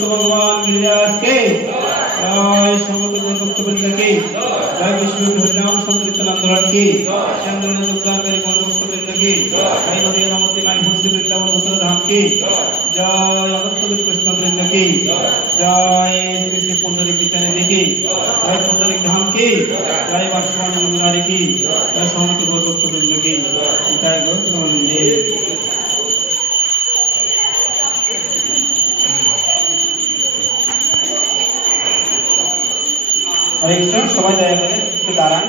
भगवान गिरिराज के जय समस्त भक्त वृंद की जय विष्णु हरिनाम संकीर्तन आंदोलन की चंद्र ने योगदान करे भक्त वृंद की जय नदी नमस्ते माई भक्ति वृंदावन उत्तर धाम की जय अनंत कृष्ण वृंद की जय श्री श्री पुंडरीक विद्यानिधि की जय पुंडरीक धाम की जय वासुदेव मुरारी की जय समस्त भक्त वृंद की जय गोविंद हरे कृष्ण सबाई दया करे একটু দাঁড়ান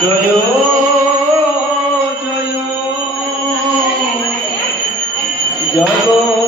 জয় জয় জগৎ